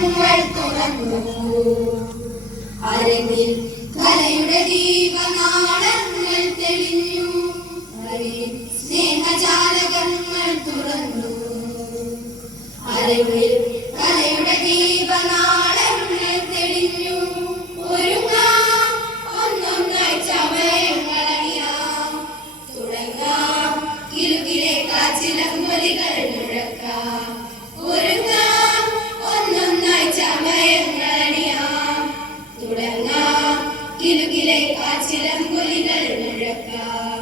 കവാടങ്ങൾ തുറന്നു. അരങ്ങിൽ കലയുടെ ദീപനാളങ്ങൾ തെളിഞ്ഞു. സ്നേഹജാലകങ്ങൾ തുറന്നു. അരങ്ങിൽ കലയുടെ ദീപനാളങ്ങൾ തെളിഞ്ഞു. ഒരുങ്ങാം ഒന്നൊന്നായി ചമയങ്ങളണിയാം. തുടങ്ങാം കിലുകിലെ കാച്ചിലമ്പൊലികൾ മുഴക്കാം. ഒരുങ്ങാം ഒന്നൊന്നായി ചമയങ്ങളണിയാം. തുടങ്ങാം കിലുകിലെ കാച്ചിലമ്പൊലികൾ മുഴക്കാം.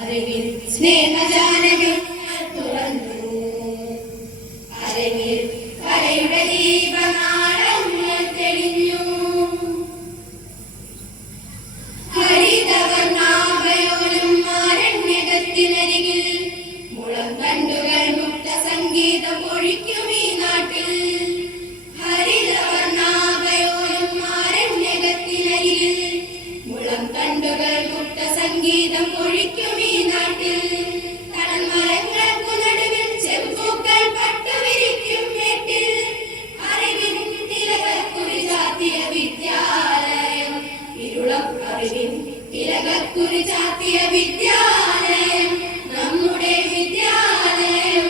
അറിവിൽ സ്നേഹജാലകങ്ങൾ തുറന്നു. അരങ്ങിൽ കലയുടെ ദീപനാളങ്ങൾ തെളിഞ്ഞു. ഹരിതവർണ്ണാഭയോലും ആരണ്യകത്തിനരികിൽ മുളം കണ്ടുകൾ മുക്ത സംഗീതം ഒഴിക്കും ഈ നാട്ടിൽ. ഹരിതവർണ്ണാഭയോലും ആരണ്യകത്തിനരികിൽ മുളം കണ്ടുകൾ മുക്ത സംഗീതം ഒഴിക്കും ഈ നാട്ടിൽ. തണൽമരങ്ങൾക്കു നടുവിൽ ചെമ്പൂക്കൾ പട്ടുവിരിക്കും വീട്ടിൽ. അറിവിൻ തിലകക്കുറി ചാത്തിയ വിദ്യാലയം. ഇരുളം അറിവിൻ തിലകക്കുറി ചാത്തിയ വിദ്യാലയം നമ്മുടെ വിദ്യാലയം.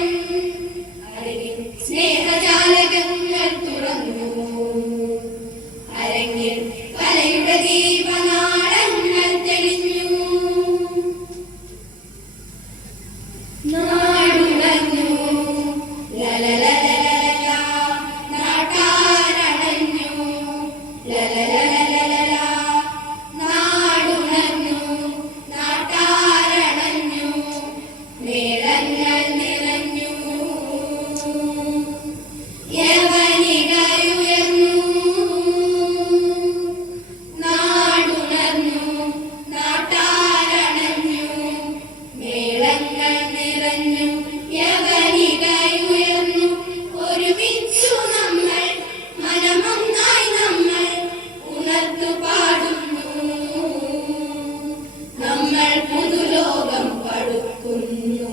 അറിവിൻ സ്നേഹജാലകങ്ങൾ തുറന്നു. അരങ്ങിൽ കലയുടെ ദീപനാളങ്ങൾ തെളിഞ്ഞു. നാടുണഞ്ഞു ലലലലലല, നാട്ടാരണഞ്ഞു ലലലലലല. നാടുണഞ്ഞു നാട്ടാരണഞ്ഞു, മേളങ്ങൾ നിറഞ്ഞു. യവനികയുയർന്നു. നാടുണർന്നു നാട്ടാരണഞ്ഞു, മേളങ്ങൾ നിറഞ്ഞു. യവനികയുയർന്നു. ഒരുമിച്ചു നമ്മൾ മനമൊന്നായി നമ്മൾ ഉണർത്തു പാടുന്നു. നമ്മൾ പുതുലോകം പടുക്കുന്നു.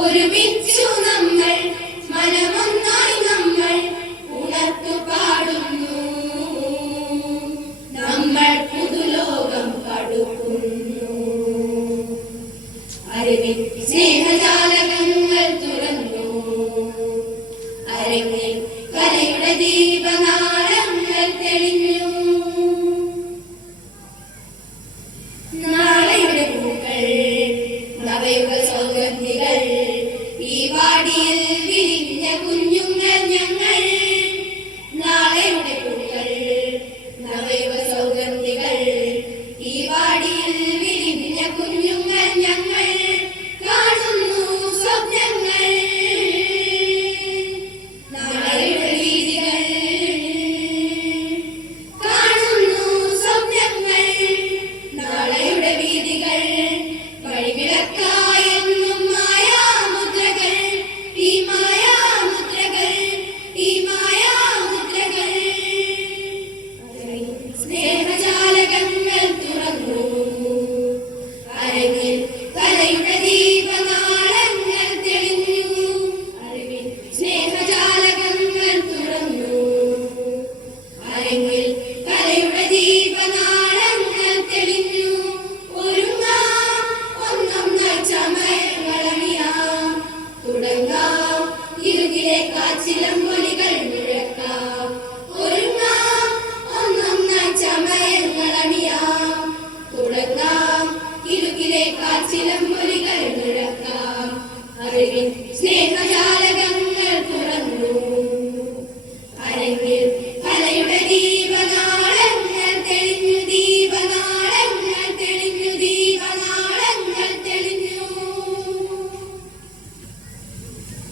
ഒരുമിച്ചു നമ്മൾ മനമൊന്നായി നമ്മൾ ഉണർത്തു പാടുന്നു. നമ്മൾ പുതുലോകം പടുക്കുന്നു. അറിവിൻ സ്നേഹജാലകങ്ങൾ തുറന്നു. അരങ്ങിൽ കലയുടെ ദീപനാളങ്ങൾ തെളിഞ്ഞു.